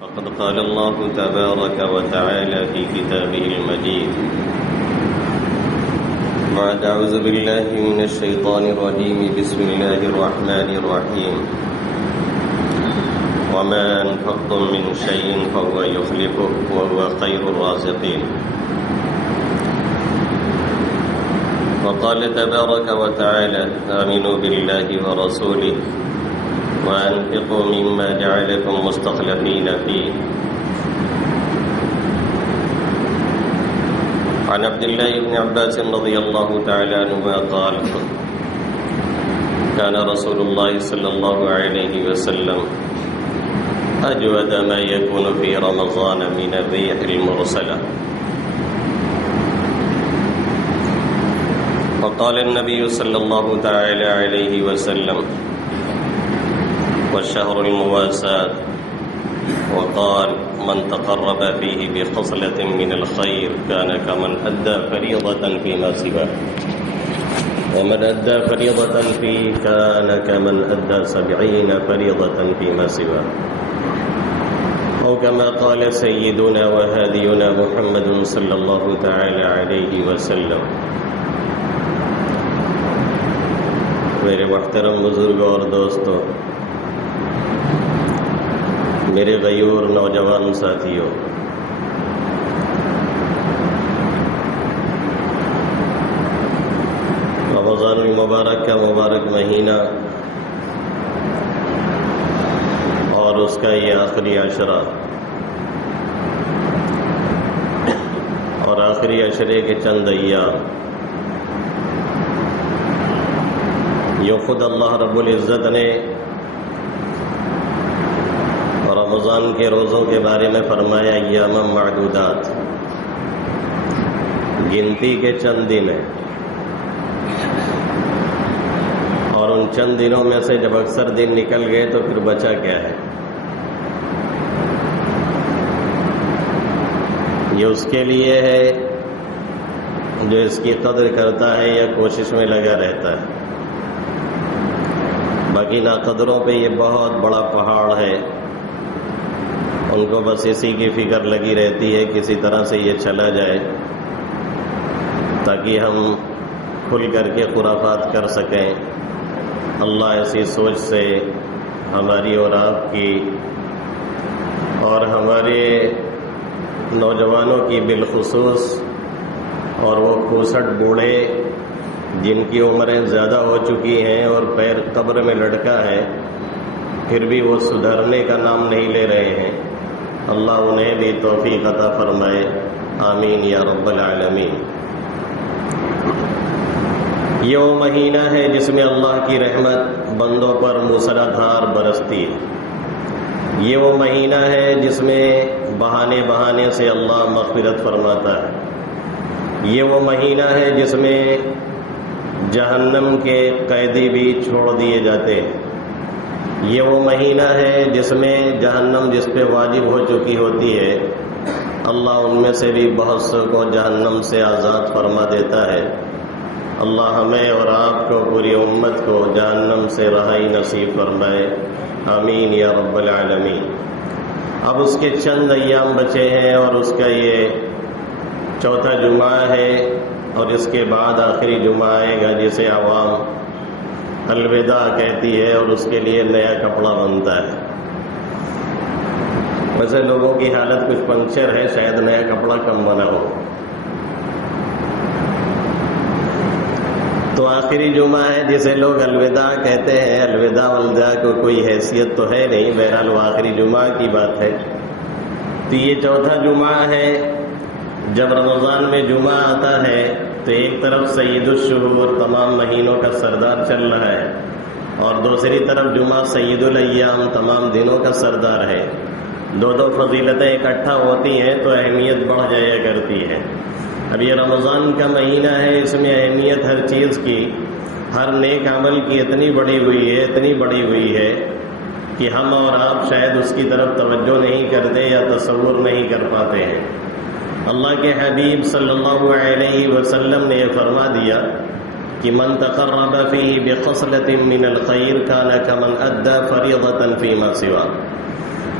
فقد قال الله تبارك وتعالى في كتابه المجيد بعد أعوذ بالله من الشيطان الرجيم بسم الله الرحمن الرحيم وما أنفقتم من شيء فهو يخلفه وهو خير الرازقين وقال تبارك وتعالى آمنوا بالله ورسوله وأنفقوا مما جعلكم مستخلفين فيه عن عبد الله بن عباس رضي الله تعالى عنهما قال كان رسول الله صلى الله عليه وسلم أجود ما يكون في رمضان من الريح المرسلة وقال النبي صلى الله تعالى عليه وسلم والشهر المواساة وقال من تقرب فيه بخصلة من الخير كان كمن أدى فريضة فيما سواه ومن أدى فريضة فيه كان كمن أدى 70 فريضة فيما سواه أو كما قال سيدنا وهادينا محمد صلى الله تعالى عليه وسلم. میرے محترم بزرگوں اور دوستوں، میرے غیور نوجوان ساتھیوں، رمضان المبارک کا مبارک مہینہ اور اس کا یہ آخری عشرہ اور آخری عشرے کے چند ایام، یہ خود اللہ رب العزت نے رمضان کے روزوں کے بارے میں فرمایا ایام معدودات، گنتی کے چند دن ہیں، اور ان چند دنوں میں سے جب اکثر دن نکل گئے تو پھر بچا کیا ہے؟ یہ اس کے لیے ہے جو اس کی قدر کرتا ہے یا کوشش میں لگا رہتا ہے. باقی ناقدروں پہ یہ بہت بڑا پہاڑ ہے، ان کو بس اسی کی فکر لگی رہتی ہے کسی طرح سے یہ چلا جائے تاکہ ہم کھل کر کے خرافات کر سکیں. اللہ ایسی سوچ سے ہماری اور آپ کی اور ہمارے نوجوانوں کی بالخصوص، اور وہ 65 بوڑھے جن کی عمریں زیادہ ہو چکی ہیں اور پیر قبر میں لٹکا ہے پھر بھی وہ سدھرنے کا نام نہیں لے رہے ہیں، اللہ انہیں بھی توفیق عطا فرمائے، آمین یا رب العالمین. یہ وہ مہینہ ہے جس میں اللہ کی رحمت بندوں پر موسلادھار برستی ہے. یہ وہ مہینہ ہے جس میں بہانے بہانے سے اللہ مغفرت فرماتا ہے. یہ وہ مہینہ ہے جس میں جہنم کے قیدی بھی چھوڑ دیے جاتے ہیں. یہ وہ مہینہ ہے جس میں جہنم جس پہ واجب ہو چکی ہوتی ہے اللہ ان میں سے بھی بہت سے کو جہنم سے آزاد فرما دیتا ہے. اللہ ہمیں اور آپ کو پوری امت کو جہنم سے رہائی نصیب فرمائے، آمین یا رب العالمین. اب اس کے چند ایام بچے ہیں اور اس کا یہ چوتھا جمعہ ہے، اور اس کے بعد آخری جمعہ آئے گا جسے عوام الوداع کہتی ہے اور اس کے لیے نیا کپڑا بنتا ہے. ویسے لوگوں کی حالت کچھ پنکچر ہے، شاید نیا کپڑا کم بنا ہو. تو آخری جمعہ ہے جسے لوگ الوداع کہتے ہیں. الوداع والوداع کو کوئی حیثیت تو ہے نہیں، بہرحال وہ آخری جمعہ کی بات ہے. تو یہ چوتھا جمعہ ہے. جب رمضان میں جمعہ آتا ہے تو ایک طرف سید الشہور تمام مہینوں کا سردار چل رہا ہے، اور دوسری طرف جمعہ سید الایام تمام دنوں کا سردار ہے. دو فضیلتیں اکٹھا ہوتی ہیں تو اہمیت بڑھ جایا کرتی ہے. اب یہ رمضان کا مہینہ ہے، اس میں اہمیت ہر چیز کی، ہر نیک عمل کی اتنی بڑی ہوئی ہے کہ ہم اور آپ شاید اس کی طرف توجہ نہیں کرتے یا تصور نہیں کر پاتے ہیں. اللہ کے حبیب صلی اللہ علیہ وسلم نے یہ فرما دیا کہ من تقرب فیہ بخصلۃ من الخیر کان کمن ادى فریضۃ فیما سوا.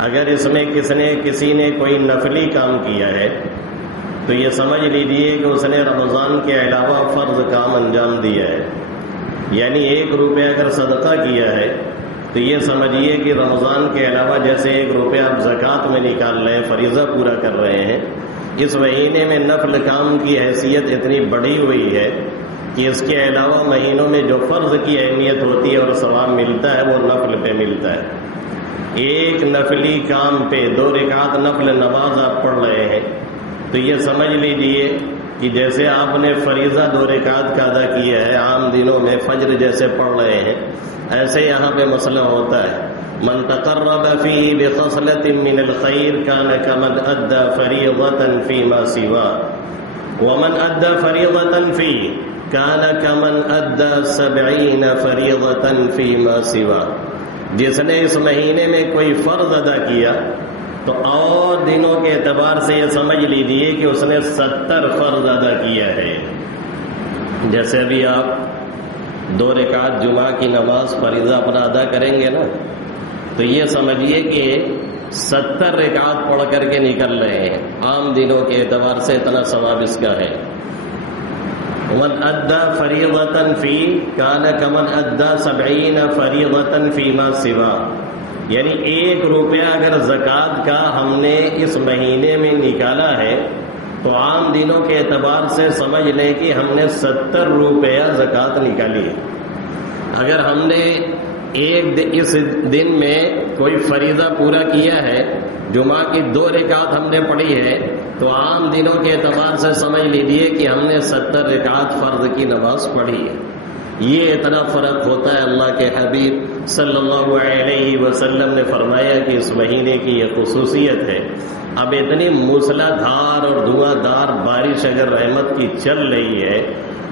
اگر اس میں کسی نے کوئی نفلی کام کیا ہے تو یہ سمجھ لیجیے کہ اس نے رمضان کے علاوہ فرض کام انجام دیا ہے. یعنی 1 روپے اگر صدقہ کیا ہے تو یہ سمجھیے کہ رمضان کے علاوہ جیسے 1 روپے آپ زکوٰۃ میں نکال رہے ہیں، فریضہ پورا کر رہے ہیں، اس مہینے میں نفل کام کی حیثیت اتنی بڑھی ہوئی ہے کہ اس کے علاوہ مہینوں میں جو فرض کی اہمیت ہوتی ہے اور ثواب ملتا ہے وہ نفل پہ ملتا ہے. ایک نفلی کام پہ 2 رکعت نفل نماز آپ پڑھ رہے ہیں تو یہ سمجھ لیجئے کہ جیسے آپ نے فریضہ 2 رکعت کا ادا کیا ہے، عام دنوں میں فجر جیسے پڑھ رہے ہیں، ایسے یہاں پہ مسئلہ ہوتا ہے. من تقرب فيه بخصلة من الخير كان كمن أدى فريضة فيما سواه ومن أدى فريضة فيه كان كمن أدى 70 فريضة فيما سواه. جس نے اس مہینے میں کوئی فرض ادا کیا تو اور دنوں کے اعتبار سے یہ سمجھ لیجیے کہ اس نے 70 فرض ادا کیا ہے. جیسے ابھی آپ 2 رکعت جمعہ کی نماز فریضہ اپنا ادا کریں گے نا تو یہ سمجھیے کہ 70 رکعت پڑھ کر کے نکل رہے ہیں. عام دنوں کے اعتبار سے اتنا ثواب اس کا ہے. من ادى فريضة فيه كان كمن ادى 70 فريضة فيما سواه. یعنی 1 روپیہ اگر زکوٰۃ کا ہم نے اس مہینے میں نکالا ہے تو عام دنوں کے اعتبار سے سمجھ لیں کہ ہم نے 70 روپیہ زکوٰۃ نکالی ہے. اگر ہم نے اس دن میں کوئی فریضہ پورا کیا ہے، جمعہ کی 2 رکعت ہم نے پڑھی ہے، تو عام دنوں کے اعتبار سے سمجھ لیجیے کہ ہم نے 70 رکعت فرض کی نماز پڑھی ہے. یہ اتنا فرق ہوتا ہے. اللہ کے حبیب صلی اللہ علیہ وسلم نے فرمایا کہ اس مہینے کی یہ خصوصیت ہے. اب اتنی موسلا دھار اور دھواں دار بارش اگر رحمت کی چل رہی ہے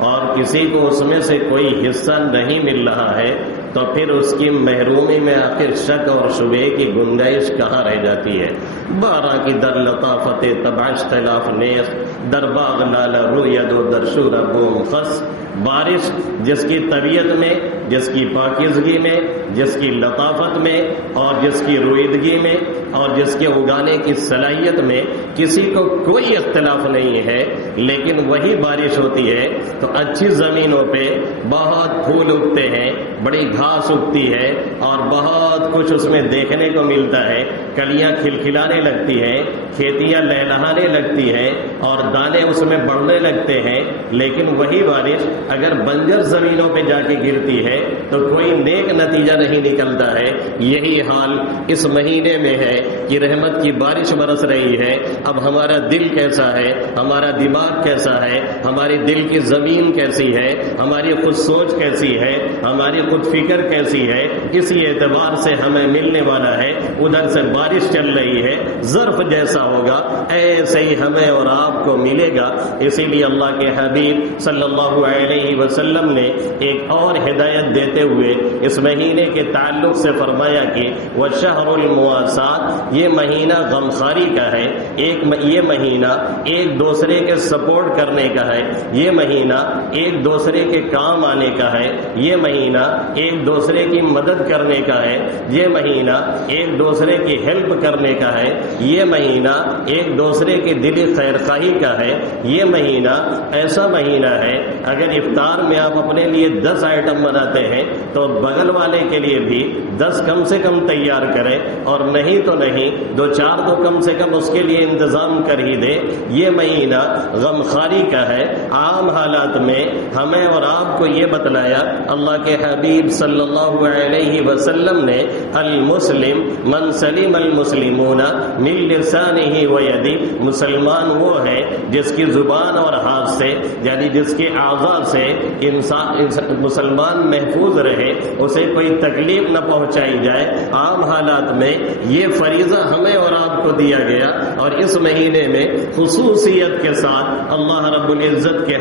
اور کسی کو اس میں سے کوئی حصہ نہیں مل رہا ہے تو پھر اس کی محرومی میں آخر شک اور شبہ کی گنجائش کہاں رہ جاتی ہے. بارہ کی در لطافت تباش خلاف نیس در باغ لال روید و در شور بوم خس. بارش جس کی طبیعت میں، جس کی پاکیزگی میں، جس کی لطافت میں اور جس کی رویدگی میں اور جس کے اگانے کی صلاحیت میں کسی کو کوئی اختلاف نہیں ہے، لیکن وہی بارش ہوتی ہے تو اچھی زمینوں پہ بہت پھول اگتے ہیں، بڑی گھاس اگتی ہے اور بہت کچھ اس میں دیکھنے کو ملتا ہے. کلیاں کھلکھلانے لگتی ہیں، کھیتیاں لہلہانے لگتی ہیں اور دانے اس میں بڑھنے لگتے ہیں. لیکن وہی بارش اگر بنجر زمینوں پہ جا کے گرتی ہے تو کوئی نیک نتیجہ نہیں نکلتا ہے. یہی حال اس مہینے میں ہے کہ رحمت کی بارش برس رہی ہے. اب ہمارا دل کیسا ہے، ہمارا دماغ کیسا ہے، ہماری دل کی زمین کیسی ہے، ہماری خود سوچ کیسی ہے، ہماری خود فکر کیسی ہے، اسی اعتبار سے ہمیں ملنے والا ہے. ادھر سے بارش چل رہی ہے، ظرف جیسا ہوگا ایسے ہی ہمیں اور آپ کو ملے گا. اسی لیے اللہ کے حبیب صلی اللہ علیہ وسلم نے ایک اور ہدایت دیتے ہوئے اس مہینے کے تعلق سے فرمایا کہ وَالشَّهْرُ الْمُوَاسَاةِ، یہ مہینہ غمخواری کا ہے. یہ مہینہ ایک دوسرے کے سپورٹ کرنے کا ہے. یہ مہینہ ایک دوسرے کے کام آنے کا ہے. یہ مہینہ ایک دوسرے کی مدد کرنے کا ہے. یہ مہینہ ایک دوسرے کی ہیلپ کرنے کا ہے. یہ مہینہ ایک دوسرے کی دلی خیر خواہی کا ہے. یہ مہینہ ایسا مہینہ ہے اگر افطار میں آپ اپنے لیے 10 آئٹم بناتے ہیں تو بغل والے کے لیے بھی 10 کم سے کم تیار کریں، اور نہیں تو نہیں 2-4 تو کم سے کم اس کے لیے انتظام کر ہی دے. یہ مہینہ غمخواری کا ہے. عام حالات میں ہمیں اور آپ کو یہ بتلایا اللہ کے حبیب صلی اللہ علیہ وسلم نے، المسلم من سلم المسلمون من لسانہ و یدہ. مسلمان وہ ہے جس کی زبان اور ہاتھ سے، یعنی جس کے اعضاء سے مسلمان محفوظ رہے، اسے کوئی تکلیف نہ پہنچائی جائے. عام حالات میں یہ فریضہ ہمیں اور آپ کو دیا گیا، اور اس مہینے میں خصوصیت کے ساتھ اللہ رب العزت کے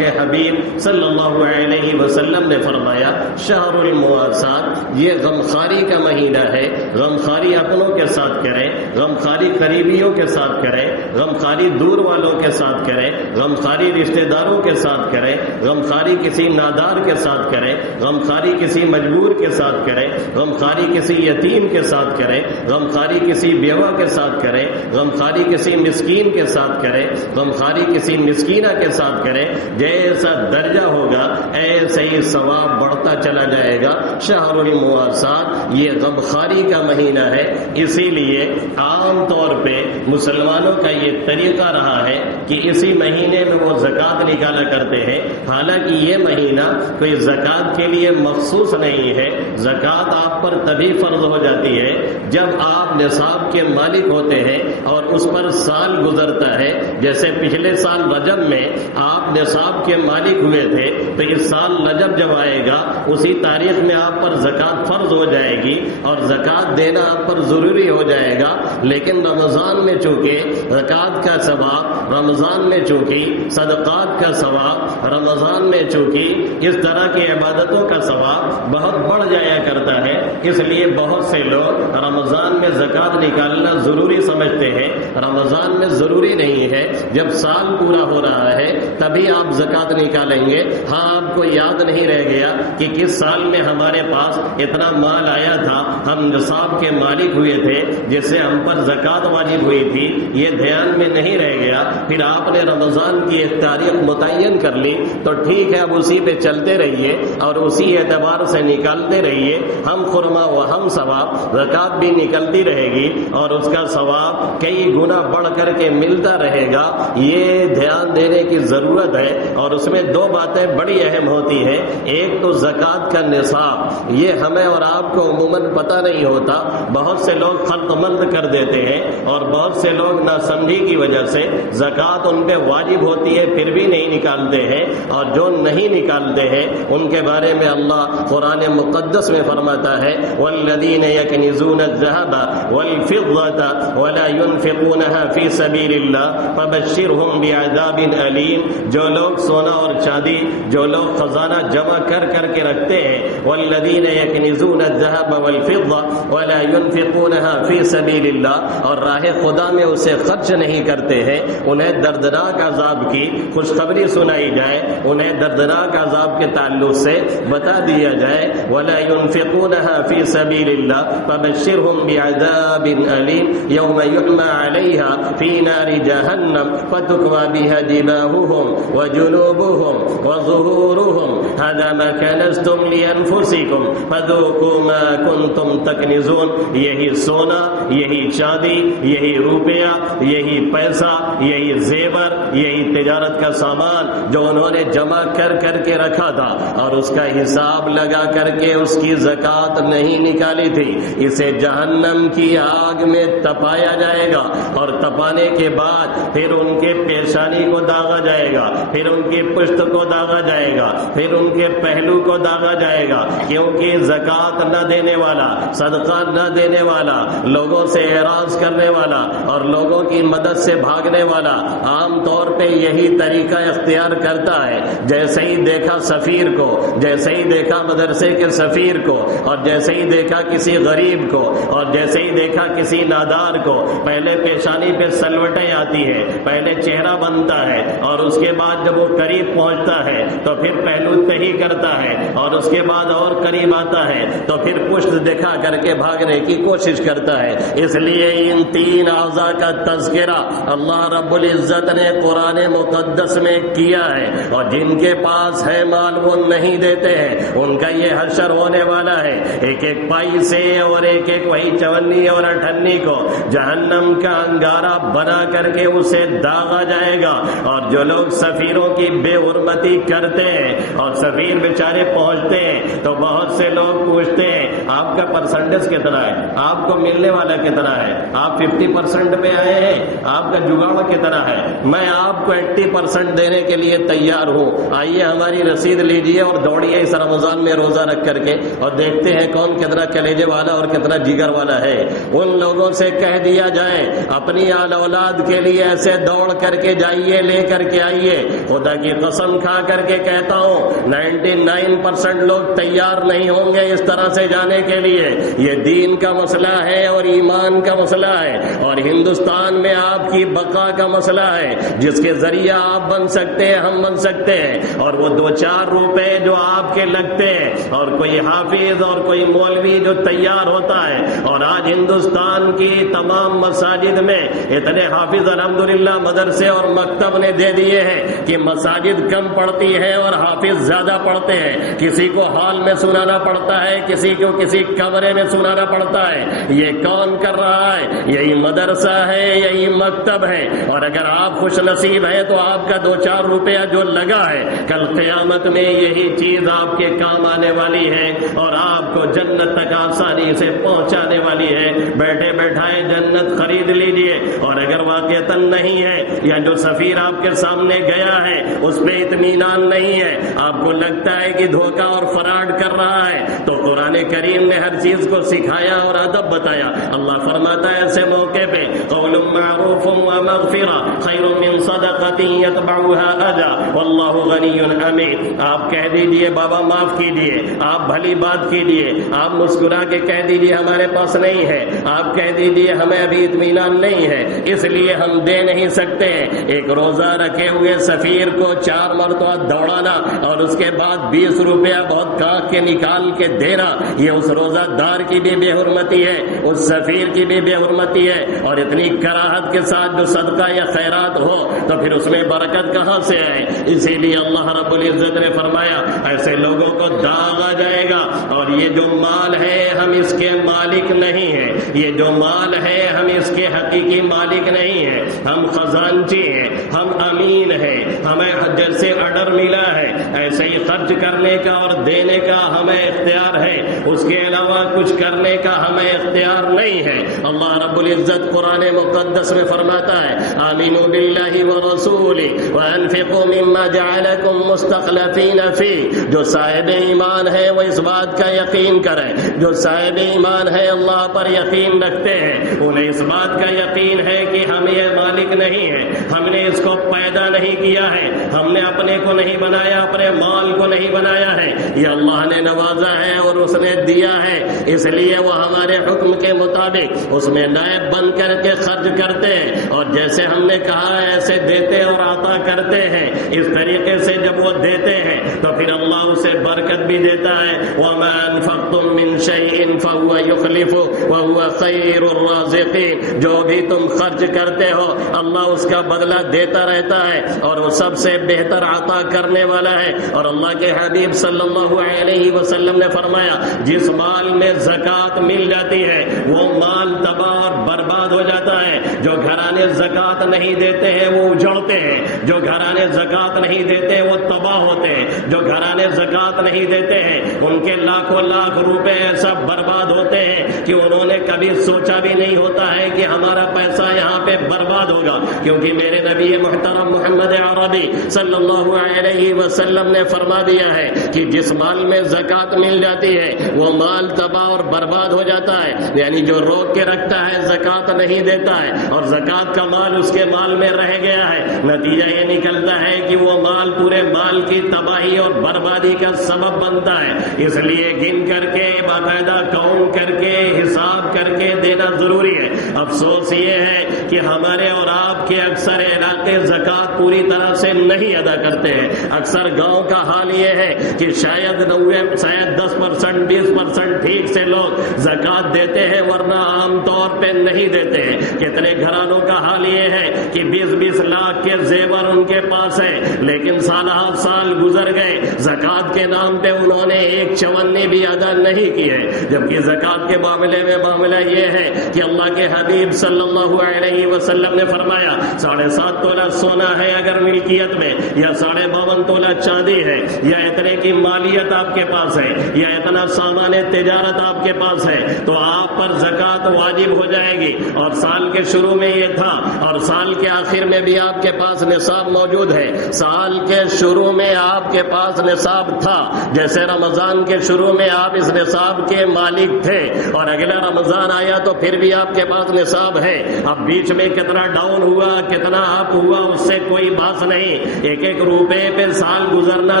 حبیب صلی اللہ علیہ وسلم نے فرمایا شہر المواسات، یہ غمخواری کا مہینہ ہے۔ غمخواری اپنوں کے ساتھ کریں، غمخواری قریبیوں کے ساتھ کریں، غمخواری دور والوں کے ساتھ کریں، غمخواری رشتہ داروں کے ساتھ کریں، غمخواری کسی نادار کے ساتھ کریں، غمخواری کسی مجبور کے ساتھ کریں، غمخواری کسی یتیم کے ساتھ کریں، غمخواری کسی بیوہ کے ساتھ کریں، غمخواری کسی مسکین کے ساتھ کریں، غمخواری کسی مسکینہ کے ساتھ کریں۔ جیسا درجہ ہوگا ایسے ہی ثواب بڑھتا چلا جائے گا۔ شہر المواسات یہ غمخواری کا مہینہ ہے، اسی لیے عام طور پہ مسلمانوں کا یہ طریقہ رہا ہے کہ اسی مہینے میں وہ زکوٰۃ نکالا کرتے ہیں۔ حالانکہ یہ مہینہ کوئی زکوٰۃ کے لیے مخصوص نہیں ہے، زکوٰۃ آپ پر تبھی فرض ہو جاتی ہے جب آپ نصاب کے مالک ہوتے ہیں اور اس پر سال گزرتا ہے۔ جیسے پچھلے سال رجب میں آپ نصاب کے مالک ہوئے تھے، تو اس سال رجب جب آئے گا اسی تاریخ میں آپ پر زکوٰۃ فرض ہو جائے گی اور زکوٰۃ دینا آپ پر ضروری ہو جائے گا۔ لیکن رمضان میں چونکہ زکوٰۃ کا ثواب، رمضان میں چونکہ صدقات کا ثواب، رمضان میں چونکہ اس طرح کی عبادتوں کا ثواب بہت بڑھ جایا کرتا ہے، اس لیے بہت سے لوگ رمضان میں زکوٰۃ نکالنا ضروری سمجھتے ہیں۔ رمضان میں ضروری نہیں ہے، جب سال پورا ہو رہا ہے تبھی آپ زکوٰۃ نکالیں گے۔ ہاں آپ کو یاد نہیں رہ گیا کہ کس سال میں ہمارے پاس اتنا مال آیا تھا، ہم نصاب کے مالک ہوئے تھے جس سے ہم پر زکوٰۃ واجب ہوئی تھی، یہ دھیان میں نہیں رہ گیا، پھر آپ نے رمضان کی ایک تاریخ متعین کر لی تو ٹھیک ہے، اب اسی پہ چلتے رہیے اور اسی اعتبار سے نکالتے رہیے۔ ہم خرما و ہم ثواب، زکوٰۃ بھی نکلتی رہے گی اور اس کا ثواب کئی گنا بڑھ کر کے ملتا رہے گا۔ یہ دھیان دینے کی ضرورت ہے، اور اس میں دو باتیں بڑی اہم ہوتی ہیں۔ ایک تو زکوٰۃ کا نصاب، یہ ہمیں اور آپ کو عموماً پتہ نہیں ہوتا، بہت سے لوگ خلط مند کر دیتے ہیں اور بہت سے لوگ ناسمجھی کی وجہ سے زکوٰۃ ان پہ واجب ہوتی ہے پھر بھی نہیں نکالتے ہیں، اور جو نہیں نکالتے ہیں ان کے بارے میں اللہ قرآن مقدس میں فرماتا ہے والذین یکنزون الذهب والفضة ولا ينفقونها في سبيل الله فبشرهم بعذاب أليم۔ جو لوگ سونا اور چاندی، جو لوگ خزانہ جمع کر کے رکھتے ہیں، والذین یکنزون الذهب والفضة ولا ينفقونها في سبيل الله، اور راہ خدا میں اسے خرچ نہیں کرتے ہیں، انہیں دردناک عذاب کی خوشخبری سنائی جائے، انہیں دردناک عذاب کے تعلق سے بتا دیا جائے ولا ينفقونها في سبيل الله فبشرهم بعذاب أليم يوم يحمى عليها في نار جهنم فتكوى بها جباههم وجنوبهم وظهورهم هذا ما كنزتم لأنفسكم فذوقوا ما كنتم تكنزون۔ یہی سونا، یہی چاندی، یہی روپیہ، یہی پیسہ، یہی زیور، یہی تجارت کا سامان جو انہوں نے جمع کر کے رکھا تھا اور اس کا حساب لگا کر کے اس کی زکوٰۃ نہیں نکالی تھی، اسے جہنم کی آگ میں تپایا جائے گا، اور تپانے کے بعد پھر ان کے پیشانی کو داغا جائے گا، پھر ان کی پشت کو داغا جائے گا، پھر ان کے پہلو کو داغا جائے گا، کیونکہ زکوٰۃ نہ دینے والا، صدقہ نہ دینے والا، لوگوں سے اعراض کرنے والا اور لوگوں کی مدد سے بھاگنے والا عام طور پہ یہی طریقہ اختیار کرتا ہے۔ جیسے ہی دیکھا سفیر کو، جیسے ہی دیکھا مدرسے کے سفیر کو، اور جیسے ہی دیکھا کسی غریب کو، اور جیسے ہی دیکھا کسی نادار کو، پہلے پیشانی پہ سلوٹیں آتی ہے، پہلے چہرہ بنتا ہے، اور اس کے بعد جب وہ قریب پہنچتا ہے تو پھر پہلو تہی کرتا ہے، اور اس کے بعد اور قریب آتا ہے تو پھر پشت دکھا کر کے بھاگنے کی کوشش کرتا ہے۔ اس لیے ان تین اعضاء کا تذکرہ اللہ رب العزت نے قرآن مقدس میں کیا ہے، اور جن کے پاس ہے مال وہ نہیں دیتے ہیں، ان کا یہ حشر ہونے والا ہے۔ ایک ایک پائی سے اور ایک ایک وہی چونی اور اٹھنی کو جہنم کا انگارہ بنا کر کے اسے داغا جائے گا۔ اور جو لوگ سفیروں کی بے حرمتی کرتے ہیں اور سفیر بیچارے پہنچتے ہیں تو بہت سے لوگ پوچھتے ہیں آپ کا پرسنٹیج کتنا ہے، آپ کو ملنے والا کتنا ہے، آپ 50% پہ آئے ہیں، آپ کا جگاڑ کتنا ہے؟ میں آپ کو 80% دینے کے لیے تیار ہوں، آئیے ہماری رسید لیجئے اور دوڑیے اس رمضان میں روزہ رکھ کر کے، اور دیکھتے ہیں کون کتنا کلیجے والا اور کتنا جگر والا ہے۔ ان لوگوں سے سے کہہ دیا جائے اپنی آل اولاد کے لیے ایسے دوڑ کر کے جائیے، لے کر کے آئیے، خدا کی قسم کھا کر کے کہتا ہوں 99% لوگ تیار نہیں ہوں گے اس طرح سے جانے کے لیے۔ یہ دین کا مسئلہ ہے اور ایمان کا مسئلہ ہے، اور ہندوستان میں آپ کی بقا کا مسئلہ ہے، جس کے ذریعہ آپ بن سکتے ہیں، ہم بن سکتے ہیں۔ اور وہ 2-4 روپے جو آپ کے لگتے ہیں، اور کوئی حافظ اور کوئی مولوی جو تیار ہوتا ہے، اور آج ہندوستان کی تمام مساجد میں اتنے حافظ الحمدللہ مدرسے اور مکتب نے دے دیے ہیں کہ مساجد کم پڑتی ہے اور حافظ زیادہ پڑھتے ہیں۔ کسی کو ہال میں سنانا پڑتا ہے، کسی کو کسی کمرے میں سنانا پڑتا ہے۔ یہ کون کر رہا ہے؟ یہی مدرسہ ہے، یہی مکتب ہے۔ اور اگر آپ خوش نصیب ہیں تو آپ کا 2-4 روپیہ جو لگا ہے، کل قیامت میں یہی چیز آپ کے کام آنے والی ہے اور آپ کو جنت تک آسانی سے پہنچانے والی ہے۔ بیٹھے بیٹھائے جنت خرید لیجئے، اور اگر واقعتاً نہیں ہے، یا جو سفیر آپ کے سامنے گیا ہے اس پہ اطمینان نہیں ہے، آپ کو لگتا ہے کہ دھوکہ اور فراڈ کر رہا ہے، تو قرآن کریم نے ہر چیز کو سکھایا اور ادب بتایا۔ اللہ فرماتا ہے ایسے موقع پہ قول معروف ومغفرہ خیر من صدقۃ یتبعها اذى واللہ غنی حمید۔ آپ کہہ دیجئے بابا معاف کیجئے، آپ بھلی بات کیجئے، آپ مسکرا کے کہہ دیجئے ہمارے پاس نہیں ہے، آپ کہہ دیجئے ہمیں ابھی اطمینان نہیں ہے اس لیے ہم دے نہیں سکتے ہیں۔ ایک روزہ رکھے ہوئے سفیر کو 4 مرتبہ دوڑانا اور اس کے بعد 20 روپیہ بہت کاک کے نکال کے دینا، یہ اس روزہ دار کی بھی بے حرمتی ہے، اس سفیر کی بھی بے حرمتی ہے۔ اور اتنی کراہت کے ساتھ جو صدقہ یا خیرات ہو تو پھر اس میں برکت کہاں سے آئے؟ اسی لیے اللہ رب العزت نے فرمایا ایسے لوگوں کو داغ آ جائے گا، اور یہ جو مال ہے ہم اس کے مالک نہیں ہیں، یہ جو مال ہے ہم اس کے حقیقی مالک نہیں ہیں، ہم خزانچی ہیں، ہم امین ہیں، ہمیں جیسے آرڈر ملا ہے ایسے ہی خرچ کرنے کا اور دینے کا ہمیں اختیار ہے، اس کے علاوہ کچھ کرنے کا ہمیں اختیار نہیں ہے۔ اللہ رب العزت قرآن مقدس میں فرماتا ہے آمینوا باللہ ورسولہ وانفقوا مما جعلکم مستخلفین فیہ۔ جو صاحب ایمان ہے وہ اس بات کا یقین کریں، جو صاحب ایمان ہے اللہ پر یقین رکھتے ہیں، انہیں اس بات کا یقین ہے کہ ہم یہ مالک نہیں ہے، ہم نے اس کو پیدا نہیں کیا ہے، ہم نے اپنے کو نہیں بنایا، اپنے مال کو نہیں بنایا ہے، یہ اللہ نے نوازا ہے اور اس نے دیا ہے، اس لیے وہ ہمارے حکم کے مطابق اس میں نائب بن کر کے خرچ کرتے ہیں، اور جیسے ہم نے کہا ہے ایسے دیتے اور عطا کرتے ہیں۔ اس طریقے سے جب وہ دیتے ہیں تو پھر اللہ اسے برکت بھی دیتا ہے۔ وَمَا أَنفَقْتُم مِّن شَيْءٍ فَهُوَ يُخْلِفُهُ وَهُوَ خَيْرُ الرَّازِقِينَ۔ جو بھی تم خرچ کرتے ہو اللہ اس کا بدلہ دیتا رہتا ہے، اور وہ سب سے بہتر عطا کرنے والا ہے۔ اور اللہ کے حبیب صلی اللہ علیہ وسلم نے فرمایا جس مال میں زکوٰۃ مل جاتی ہے وہ مال تباہ اور برباد ہو جاتا ہے۔ جو گھرانے زکوٰۃ نہیں دیتے ہیں وہ اجڑتے ہیں، جو گھرانے زکوٰۃ نہیں دیتے وہ تباہ ہوتے ہیں، جو گھرانے زکوٰۃ نہیں دیتے ہیں ان کے لاکھوں لاکھ روپے ایسا برباد ہوتے ہیں کہ انہوں نے کبھی سوچا بھی نہیں ہوتا ہے کہ ہمارا پیسہ یہاں پہ برباد ہوگا، کیونکہ میرے نبی محترم محمد عربی صلی اللہ علیہ وسلم نے فرما دیا ہے کہ جس مال میں زکوٰۃ مل جاتی ہے وہ مال تباہ اور برباد ہو جاتا ہے، یعنی جو روک کے رکھتا ہے زکوٰۃ نہیں دیتا ہے اور زکوٰۃ کا مال اس کے مال میں رہ گیا ہے، نتیجہ یہ نکلتا ہے کہ وہ مال پورے مال کی تباہی اور بربادی کا سبب بنتا ہے۔ اس لیے گن کر کے باقاعدہ کاؤنٹ کر کے حساب کر کے دینا ضروری ہے۔ افسوس یہ ہے کہ ہمارے اور آپ کے اکثر علاقے زکوٰۃ پوری طرح سے نہیں ادا کرتے ہیں۔ اکثر گاؤں کا حال یہ ہے کہ شاید 10% 20% ٹھیک سے لوگ زکوٰۃ دیتے ہیں، ورنہ عام طور پہ نہیں دیتے ہیں۔ کتنے گھرانوں کا حال یہ ہے کہ 20-20 لاکھ کے زیور ان کے پاس ہے، لیکن سالہ سال گزر گئے، زکوٰۃ کے نام پہ انہوں نے ایک چونی بھی ادا نہیں کی ہے۔ جبکہ زکوٰۃ کے معاملے میں معاملہ یہ ہے کہ اللہ کے حبیب صلی اللہ علیہ وسلم نے فرمایا 7.5 تولہ سونا ہے اگر ملکیت میں، یا 52.5 تولہ چاندی ہے، یا اتنے کی مالیت آپ کے پاس ہے، یا اتنا سامان تجارت آپ کے پاس ہے، تو آپ پر زکوٰۃ واجب ہو جائے گی۔ اور سال کے شروع میں یہ تھا اور سال کے آخر میں بھی آپ کے پاس نصاب موجود ہے، سال کے شروع میں آپ کے پاس نصاب تھا، جیسے رمضان کے شروع میں آپ اس نصاب کے مالک تھے، اور اگلا رمضان آیا تو پھر بھی آپ کے پاس نصاب ہے۔ اب بیچ میں کتنا ڈاؤن ہوا، کتنا اپ ہوا، اس سے کوئی بات نہیں۔ ایک ایک روپے پہ سال گزرنا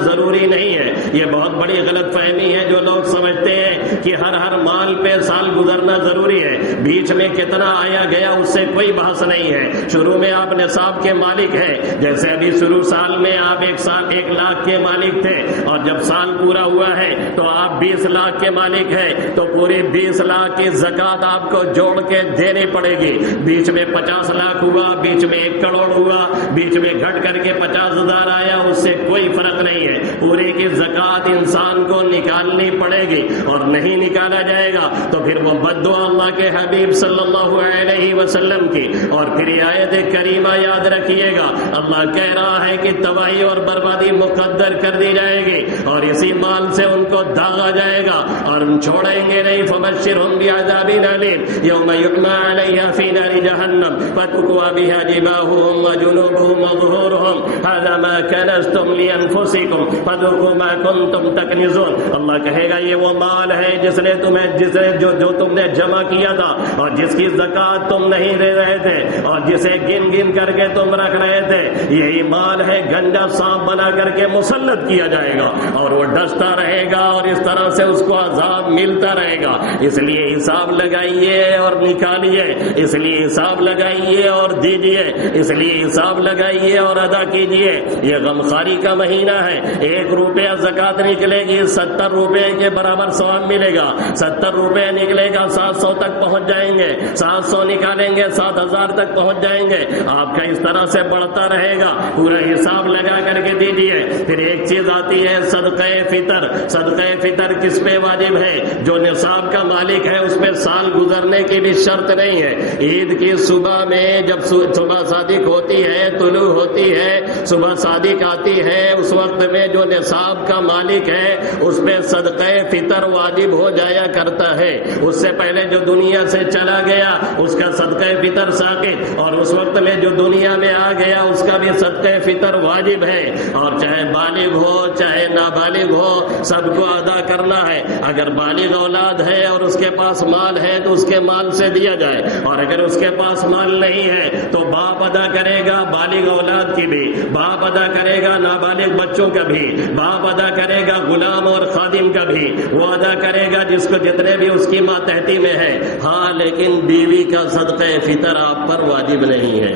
ضروری نہیں ہے، یہ بہت بڑی غلط فہمی ہے جو لوگ سمجھتے ہیں کہ ہر مال پہ سال گزرنا ضروری ہے۔ بیچ میں کتنا آیا گیا اس سے کوئی بحث نہیں ہے، شروع میں آپ نصاب کے مالک ہیں، جیسے ابھی شروع سال میں آپ 1 لاکھ کے مالک تھے، اور جب سال پورا ہوا ہے تو آپ 20 لاکھ کے مالک ہیں، تو پورے 20 لاکھ کی زکوٰۃ آپ کو جوڑ کے دینی پڑے گی۔ بیچ میں 50 لاکھ ہوا، بیچ میں 1 کروڑ ہوا، بیچ میں گھٹ کر کے 50,000 آیا، اس سے کوئی فرق نہیں ہے، پورے کی زکوٰۃ انسان کو نکالنی پڑے گی، اور نہیں نکالا جائے گا تو پھر وہ بددعا اللہ کے حبیب صلی اللہ علیہ وسلم کی۔ اور پھر یہ آیت کریمہ یاد رکھیے گا، اللہ کہہ رہا ہے کہ تباہی اور بربادی مقدر کر دی جائے گی، اور اسی مال سے ان کو داغا جائے گا اور چھوڑیں گے نہیں۔ فبشرهم بعذاب أليم يوم يحمى عليها في نار جهنم فتكوى بها جباههم وجنوبهم وظهورهم هذا ما كنزتم لأنفسكم فذوقوا ما كنتم تكنزون۔ اللہ کہے گا یہ وہ مال ہے جو تم نے جمع کیا تھا، اور جس کی زکوٰۃ تم نہیں دے رہے تھے، اور جسے گن گن کر کے تم رکھ رہے تھے، یہی مال ہے گنجا سانپ بنا کر کے مسلط کیا جائے گا، اور وہ ڈستا رہے گا، اور اس طرح سے اس کو عذاب ملتا رہے گا۔ اس لیے حساب لگائیے اور نکالیے، اس لیے حساب لگائیے اور دیجیے، اس لیے حساب لگائیے اور ادا کیجیے۔ یہ غمخواری کا مہینہ ہے، 1 روپیہ زکوٰۃ نکلے گی 70 روپے کے برابر ثواب ملے گا، 70 روپے نکلے گا 700 تک پہنچ جائیں گے، 700 نکالیں گے 7,000 تک پہنچ جائیں گے۔ آپ کا اس طرح سے بڑھتا رہے گا، پورا حساب لگا کر کے دیجیے۔ پھر ایک چیز آتی ہے صدقہ فطر۔ صدقہ فطر کس پہ واجب ہے؟ جو نصاب کا مالک ہے، اس پہ سال گزرنے کی بھی شرط نہیں ہے۔ عید کی صبح میں جب صبح صادق ہوتی ہے، طلوع ہوتی ہے، صبح صادق آتی ہے، اس وقت میں جو نصاب کا مالک ہے اس پہ صدقہ فطر واجب ہو جایا کرتا ہے۔ اس سے پہلے جو دنیا سے چلا گیا اس کا صدقہ فطر ساقط، اور اس وقت میں جو دنیا میں آ گیا اس کا بھی صدقہ فطر واجب ہے، اور چاہے بالغ ہو چاہے نابالغ ہو سب کو ادا کرنا ہے۔ اگر بالغ اولاد ہے اور اس کے پاس مال ہے تو اس کے مال سے دیا جائے، اور اگر اس کے پاس مال نہیں ہے تو باپ ادا کرے گا بالغ اولاد کی بھی، باپ ادا کرے گا نابالغ بچوں کا بھی، باپ ادا کرے گا غلام اور خادم کا بھی، وہ ادا کرے گا جس کو جتنے بھی اس کی ماتحتی میں ہے۔ ہاں، لیکن بیوی کا صدقہ فطر آپ پر واجب نہیں ہے۔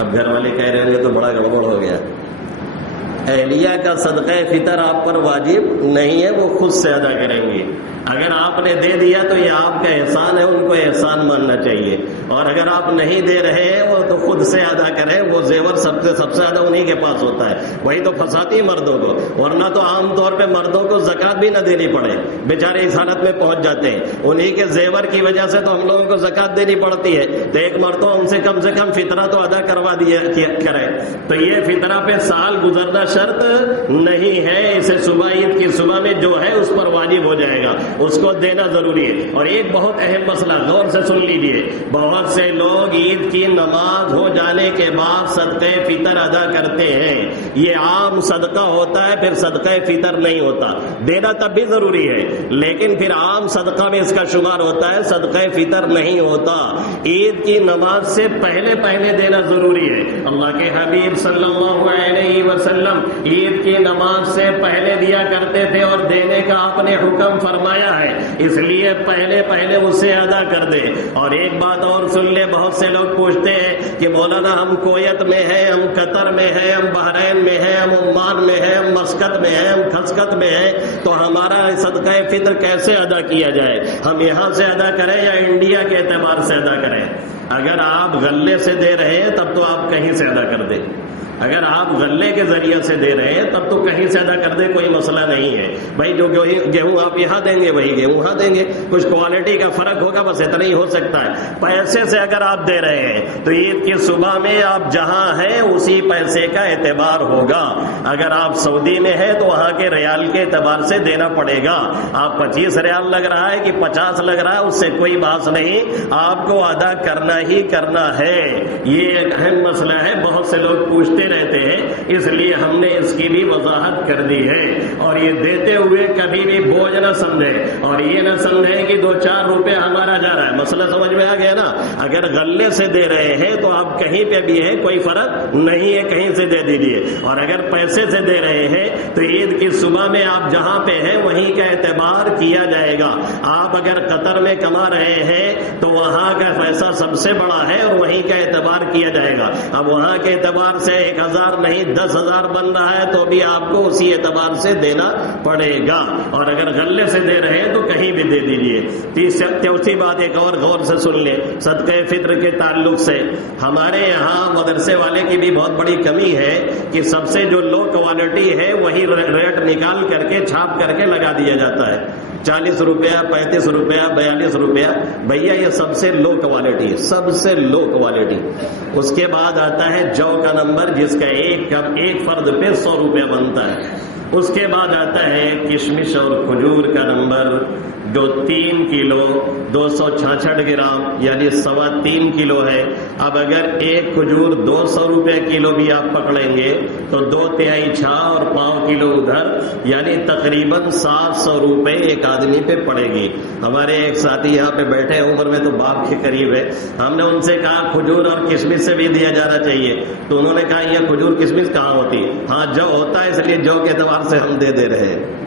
اب گھر والے کہہ رہے ہیں تو بڑا گڑبڑ ہو گیا۔ اہلیہ کا صدقہ فطر آپ پر واجب نہیں ہے، وہ خود سے ادا کریں گی۔ اگر آپ نے دے دیا تو یہ آپ کا احسان ہے، ان کو احسان ماننا چاہیے، اور اگر آپ نہیں دے رہے ہیں وہ تو خود سے ادا کریں۔ وہ زیور سب سے زیادہ انہی کے پاس ہوتا ہے، وہی تو پھنساتی ہے مردوں کو، ورنہ تو عام طور پہ مردوں کو زکوٰۃ بھی نہ دینی پڑے، بیچارے اس حالت میں پہنچ جاتے ہیں۔ انہی کے زیور کی وجہ سے تو ہم لوگوں کو زکوٰۃ دینی پڑتی ہے، تو ایک مرتبہ ان سے کم فطرہ تو ادا کروا دیا کرے۔ تو یہ فطرہ پہ سال گزرنا شرط نہیں ہے، اسے صبح عید کی صبح میں جو ہے اس پر واجب ہو جائے گا، اس کو دینا ضروری ہے۔ اور ایک بہت اہم مسئلہ غور سے سن لیجیے، بہت سے لوگ عید کی نماز ہو جانے کے بعد صدقہ فطر ادا کرتے ہیں۔ یہ عام صدقہ ہوتا ہے، پھر صدقہ فطر نہیں ہوتا۔ دینا تب بھی ضروری ہے، لیکن پھر عام صدقہ میں اس کا شمار ہوتا ہے، صدقہ فطر نہیں ہوتا۔ عید کی نماز سے پہلے دینا ضروری ہے۔ اللہ کے حبیب صلی اللہ علیہ وسلم عید کی نماز سے پہلے دیا کرتے تھے، اور دینے کا آپ نے حکم فرمایا ہے، اس لیے پہلے اسے ادا کر دے۔ اور ایک بات اور سن لے، بہت سے لوگ پوچھتے ہیں کہ مولانا ہم کویت میں ہیں، ہم قطر میں ہیں، ہم بحرین میں ہیں، ہم عمان میں ہیں، ہم مسقط میں ہیں، ہم خسقط میں ہیں، تو ہمارا صدقہ فطر کیسے ادا کیا جائے؟ ہم یہاں سے ادا کریں یا انڈیا کے اعتبار سے ادا کریں؟ اگر آپ غلے سے دے رہے ہیں تب تو آپ کہیں سے ادا کر دیں، اگر آپ غلے کے ذریعے سے سے دے رہے ہیں تب تو کہیں سے ادا کر دے، کوئی مسئلہ نہیں ہے بھائی، جو گیہوں آپ یہاں دیں گے وہی گیہوں وہاں دیں گے، کچھ کوالٹی کا فرق ہوگا، بس اتنا ہی ہو سکتا ہے۔ پیسے سے اگر آپ دے رہے ہیں تو عید کی صبح میں آپ جہاں ہیں اسی پیسے کا اعتبار ہوگا۔ اگر آپ سعودی میں ہیں تو وہاں کے ریال کے اعتبار سے دینا پڑے گا۔ آپ 25 ریال لگ رہا ہے کہ 50 لگ رہا ہے، اس سے کوئی بات نہیں، آپ کو ادا کرنا ہی کرنا ہے۔ یہ ایک اہم مسئلہ ہے، بہت سے لوگ پوچھتے رہتے ہیں، اس لیے ہم نے اس کی بھی وضاحت کر دی ہے۔ اور یہ دیتے ہوئے کبھی بھی بوجھ نہ سمجھے، اور یہ نہ سمجھیں کہ 2-4 روپے ہمارا جا رہا ہے۔ مسئلہ سمجھ میں آ گیا نا؟ اگر غلے سے دے رہے ہیں تو آپ کہیں پہ بھی ہیں، کوئی فرق نہیں ہے، کہیں سے دے دیجیے۔ اور اگر پیسے سے دے رہے ہیں تو عید کی صبح میں آپ جہاں پہ ہیں وہیں کا اعتبار کیا جائے گا۔ آپ اگر قطر میں کما رہے ہیں تو وہاں کا پیسہ سب سے بڑا ہے اور وہیں کا اعتبار کیا جائے گا۔ اب وہاں کے اعتبار سے 1000 نہیں 10,000 بن رہا ہے تو بھی آپ کو اسی اعتبار سے دینا پڑے گا۔ اور اگر غلے سے دے رہے ہیں تو کہیں بھی دے دیجیے۔ چوتھی بات ایک اور غور سے سن لیں، صدقہ فطر کے تعلق سے ہمارے یہاں مدرسے والے کی بھی بہت بڑی کمی ہے کہ سب سے جو لو کوالٹی ہے وہی ریٹ نکال کر کے چھاپ کر کے لگا دیا جاتا ہے، 40 روپیہ 35 روپیہ 42 روپیہ۔ بھیا یہ سب سے لو کوالٹی ہے، سب سے لو کوالٹی۔ اس کے بعد آتا ہے جو کا نمبر جس کا ایک فرد پہ 100 روپیہ بنتا ہے۔ اس کے بعد آتا ہے کشمش اور کھجور کا نمبر جو 3 کلو 266 گرام یعنی 3.25 کلو ہے۔ اب اگر ایک کھجور 200 روپے کلو بھی آپ پکڑیں گے تو 2/3 چھا اور 1/4 کلو ادھر، یعنی تقریباً 700 روپے ایک آدمی پہ پڑے گی۔ ہمارے ایک ساتھی یہاں پہ بیٹھے ہیں، عمر میں تو باپ کے قریب ہے، ہم نے ان سے کہا کھجور اور کشمش سے بھی دیا جانا چاہیے، تو انہوں نے کہا یہ کھجور کشمش کہاں ہوتی ہے؟ ہاں جو ہوتا ہے، اس لیے جو کے اعتبار سے ہم دے رہے ہیں۔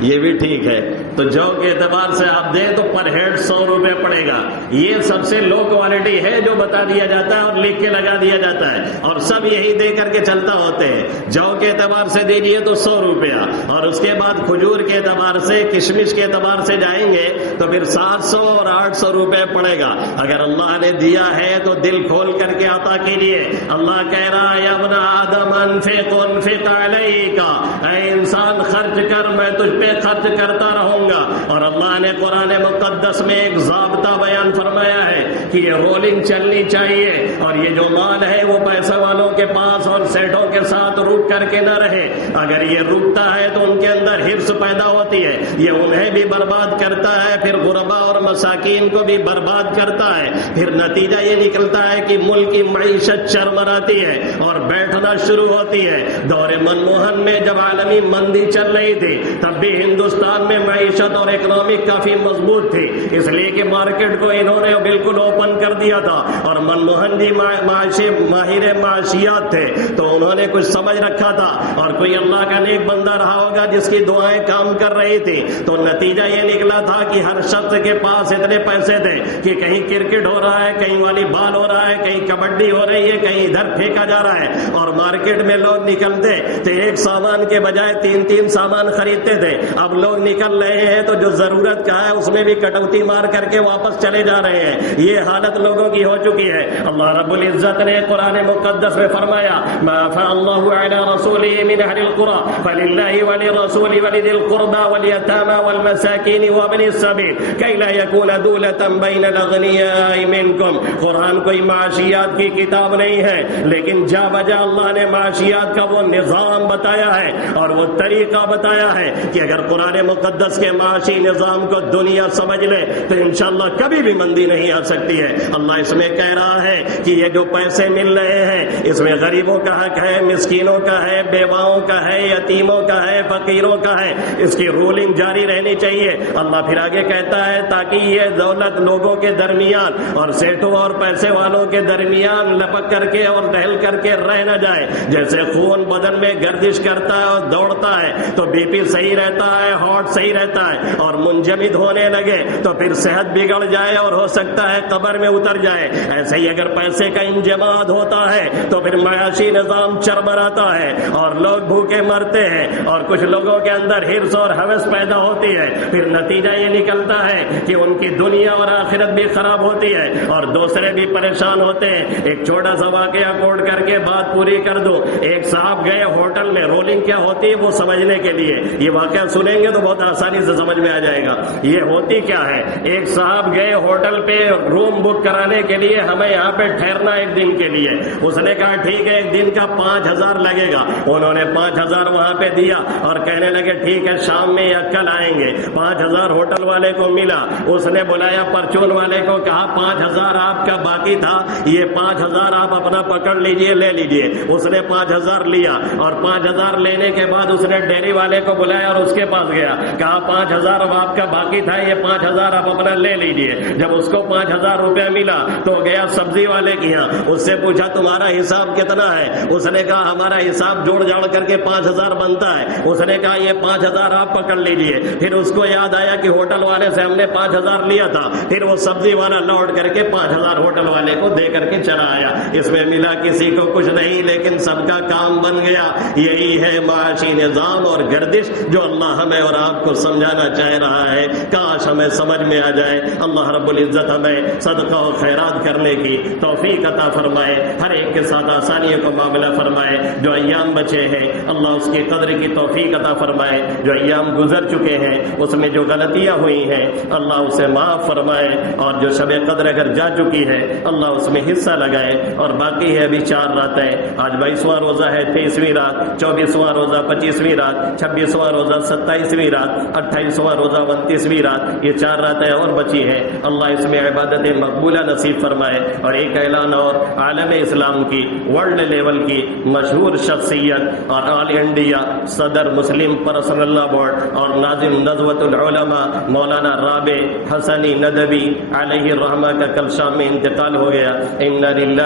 یہ بھی ٹھیک ہے، تو جو کے اعتبار سے آپ دیں تو پر ہیڈ 100 روپے پڑے گا۔ یہ سب سے لو کوالٹی ہے جو بتا دیا جاتا ہے اور لکھ کے لگا دیا جاتا ہے، اور سب یہی دے کر کے چلتا ہوتے ہیں۔ جو کے اعتبار سے دیجیے تو 100 روپیہ، اور اس کے بعد کھجور کے اعتبار سے کشمش کے اعتبار سے جائیں گے تو پھر 700 اور 800 روپے پڑے گا۔ اگر اللہ نے دیا ہے تو دل کھول کر کے عطا کیجیے۔ اللہ کہہ رہا ہے یا ابن آدم انفق علیک، اے انسان خرچ کر، میں تجھ پہ خرچ کرتا رہوں گا۔ اور اللہ نے قرآن مقدس میں ایک ضابطہ بیان فرمایا ہے کہ یہ رولنگ چلنی چاہیے، اور یہ جو مال ہے وہ پیسہ والوں کے پاس اور سیٹوں کے ساتھ رک کر کے نہ رہے۔ اگر یہ رکتا ہے تو ان کے اندر حرص پیدا ہوتی ہے، یہ انہیں بھی برباد کرتا ہے، پھر غربا اور مساکین کو بھی برباد کرتا ہے۔ پھر نتیجہ یہ نکلتا ہے کہ ملک کی معیشت چرمراتی ہے اور بیٹھنا شروع ہوتی ہے۔ دور منموہن میں جب عالمی مندی چل رہی تھی تب بھی ہندوستان میں معیشت اور اکنامک کافی مضبوط تھی، اس لیے کہ مارکیٹ کو انہوں نے بالکل اوپن کر دیا تھا، اور منموہن جی ماہر معاشیات تھے تو انہوں نے کچھ سمجھ رکھا تھا، اور کوئی اللہ کا نیک بندہ رہا ہوگا جس کی دعائیں کام کر رہی تھی، تو نتیجہ یہ نکلا تھا کہ ہر شخص کے پاس اتنے پیسے تھے کہ کہیں کرکٹ ہو رہا ہے، کہیں والی بال ہو رہا ہے، کہیں کبڈی ہو رہی ہے، کہیں ادھر پھینکا جا رہا ہے، اور مارکیٹ میں لوگ نکلتے تو ایک سامان کے بجائے 3 سامان خریدتے تھے۔ اب لوگ نکل رہے ہیں تو جو ضرورت کا ہے اس میں بھی کٹوتی مار کر کے واپس چلے جا رہے ہیں۔ یہ حالت لوگوں کی ہو چکی ہے۔ اللہ رب العزت نے قرآن مقدس میں فرمایا ما فاء اللہ علی رسولہ من اہل القرى فللہ وللرسول ولذی القربى والیتامى والمساکین وابن السبیل کی لا یکون دولة بین الاغنیاء منکم۔ قرآن کوئی معاشیات کی کتاب نہیں ہے، لیکن جا بجا اللہ نے معاشیات کا وہ نظام بتایا ہے اور وہ طریقہ بتایا ہے کہ اگر قرآن مقدس کے معاشی نظام کو دنیا سمجھ لے تو انشاءاللہ کبھی بھی مندی نہیں آ سکتی ہے۔ اللہ اس میں کہہ رہا ہے کہ یہ جو پیسے مل رہے ہیں اس میں غریبوں کا حق ہے، مسکینوں کا ہے، بیواؤں کا ہے، یتیموں کا ہے، فقیروں کا ہے، اس کی رولنگ جاری رہنی چاہیے۔ اللہ پھر آگے کہتا ہے تاکہ یہ دولت لوگوں کے درمیان اور سیٹوں اور پیسے والوں کے درمیان لپک کر کے اور ٹہل کر کے رہ نہ جائے۔ جیسے خون بدن میں گردش کرتا ہے اور دوڑتا ہے تو بی پی صحیح رہتا ہے، ہارٹ صحیح رہتا ہے، اور منجمد ہونے لگے تو پھر صحت بگڑ جائے اور ہو سکتا ہے قبر میں اتر جائے۔ ایسے ہی اگر پیسے کا انجماد ہوتا ہے تو پھر معاشی نظام چرمراتا ہے اور لوگ بھوکے مرتے ہیں، اور کچھ لوگوں کے اندر حرص اور ہوس پیدا ہوتی ہے۔ پھر نتیجہ یہ نکلتا ہے کہ ان کی دنیا اور آخرت بھی خراب ہوتی ہے، اور اور دوسرے بھی پریشان ہوتے ہیں. ایک چھوٹا سا واقعہ کوٹ کر کے بات پوری کر دو. ایک صاحب گئے ہوٹل میں، رولنگ کیا ہوتی ہے وہ سمجھنے کے لیے، یہ واقعہ سنیں گے تو بہت آسانی سے سمجھ میں آ جائے گا یہ ہوتی کیا ہے. ایک صاحب گئے ہوٹل پہ روم بک کرانے کے لیے، ہمیں یہاں پہ ٹھہرنا ایک دن کے لیے. اس نے کہا ٹھیک ہے ایک دن کا 5,000 لگے گا. انہوں نے 5,000 وہاں پہ دیا اور کہنے لگے ٹھیک ہے شام میں یا کل آئیں گے. 5,000 ہوٹل والے کو ملا. اس نے بلایا پرچون والے کو، کہا 5,000 آپ کا باقی تھا، یہ 5,000 آپ اپنا پکڑ لیجئے، لے لیجئے. اس نے 5,000 لیا اور 5,000 لینے کے بعد اس نے ڈیری والے کو بلایا اور اس کے پاس گیا، کہا 5,000 اب آپ کا باقی تھا، یہ 5,000 آپ اپنا لے لیجئے. جب اس کو 5,000 روپے ملا تو گیا سبزی والے کے یہاں، اس سے پوچھا تمہارا حساب کتنا ہے؟ اس نے کہا ہمارا حساب جوڑ جاڑ کر کے 5,000 بنتا ہے. اس نے کہا یہ 5,000 آپ پکڑ لیجئے. پھر اس کو یاد آیا کہ ہوٹل والے سے ہم نے 5,000 لیا تھا. پھر وہ سبزی والا لوٹ کر کے 5,000 ہوٹل والے کو دے کر کے چلا آیا. اس میں ملا کسی کو کچھ نہیں، لیکن سب کا کام بن گیا. یہی ہے معاشی نظام اور گردش جو اللہ ہمیں اور آپ کو سمجھانا چاہ رہا ہے. کاش ہمیں سمجھ میں آ جائے. اللہ رب العزت ہمیں صدقہ و خیرات کرنے کی توفیق عطا فرمائے، ہر ایک کے ساتھ آسانیوں کو معاملہ فرمائے. جو ایام بچے ہیں اللہ اس کی قدر کی توفیق عطا فرمائے. جو ایام گزر چکے ہیں اس میں جو غلطیاں ہوئی ہیں اللہ اسے معاف فرمائے، اور جو شب قدر اگر جا چکی ہے اللہ اس میں حصہ لگائے. اور باقی ہے ابھی 4 راتیں. آج 22واں روزہ ہے، 23ویں رات، 24واں روزہ 25ویں رات، 26واں روزہ 27ویں رات، 28واں روزہ 29ویں رات. یہ 4 راتیں اور بچی ہیں. اللہ اس میں عبادت مقبولہ نصیب فرمائے. اور ایک اعلان اور، عالم اسلام کی ورلڈ لیول کی مشہور شخصیت اور آل انڈیا صدر مسلم پرسنل لا بورڈ اور ناظم نزوۃ العلماء مولانا رابع حسنی ندوی علیہ الرحمہ کا کل شام میں انتقال ہو گیا. انا للہ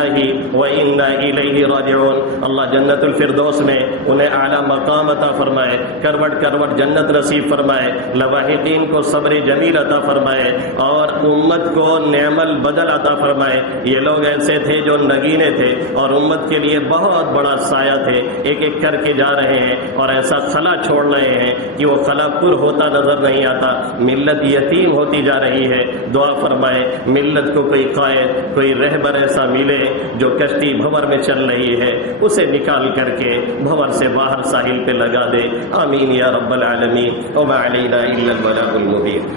و انا الیہ راجعون. اللہ جنت الفردوس میں انہیں اعلیٰ مقام عطا فرمائے، کروٹ کروٹ جنت نصیب فرمائے. لواحقین کو صبر جمیل عطا فرمائے اور امت کو نعم البدل عطا فرمائے. یہ لوگ ایسے تھے جو نگینے تھے اور امت کے لیے بہت بڑا سایہ تھے. ایک ایک کر کے جا رہے ہیں اور ایسا خلا چھوڑ رہے ہیں کہ وہ خلا پر ہوتا نظر نہیں آتا. ملت یتیم ہوتی جا رہی ہے. دعا فرمائے ملت کو کوئی قائد، کوئی رہبر ایسا ملے جو کشتی بھور میں چل رہی ہے اسے نکال کر کے بھور سے باہر ساحل پہ لگا دے. آمین یا رب العالمین. وما علینا الا البلاغ المبین.